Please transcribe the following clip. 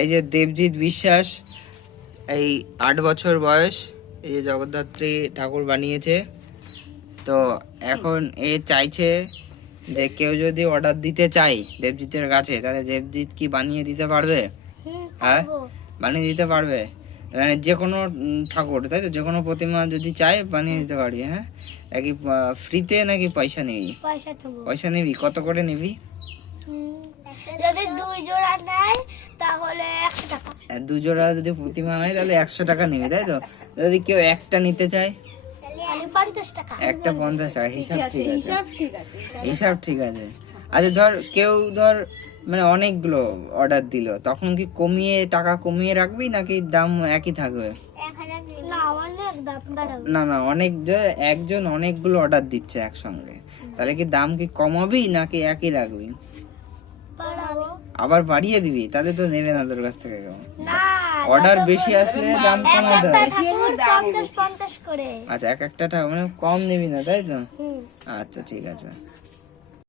এই যে দেবজিৎ বিশ্বাস, এই 8 বছর বয়স, এই যে জগদ্ধাত্রী ঠাকুর বানিয়েছে। তো এখন এ চাইছে যে কেউ যদি অর্ডার দিতে চাই দেবজিতের কাছে, তাহলে দেবজিৎ কি বানিয়ে দিতে পারবে? হ্যাঁ, বানিয়ে দিতে পারবে। মানে যে কোনো ঠাকুর, তাই তো, যে কোনো প্রতিমা যদি চাই বানিয়ে দিতে পারবি। হ্যাঁ, নাকি ফ্রিতে নাকি পয়সা নিবি? পয়সা নিবি। কত করে নিবি? যদি 2 জোড়া নেয় তাহলে 100 টাকা। 2 জোড়া যদি প্রতিমা নেয় তাহলে 100 টাকা নিবি, তাই তো? যদি কেউ একটা নিতে চায় তাহলে 50 টাকা। একটা 50 টাকা। হিসাব ঠিক আছে, হিসাব ঠিক আছে। হিসাব ঠিক আছে। আচ্ছা, ধর কেউ মানে অনেকগুলো অর্ডার দিল, তখন কি টাকা কমিয়ে রাখবি নাকি দাম একই থাকবে? 1000 না, অনেক দাম বাড়াবো। না না, একজন অনেকগুলো অর্ডার দিচ্ছে একসঙ্গে, তাহলে কি দাম কি কমাবি নাকি একই রাখবি? বাড়াবো। আবার বাড়িয়ে দিবি? তাহলে তো নেবে না তোর কাছ থেকে কেউ। না, অর্ডার বেশি আসলে দাম কমাতে হবে। 50 50 করে। আচ্ছা, একটা টাকা মানে কম নিবি না, তাই তো? হুম। আচ্ছা ঠিক আছে।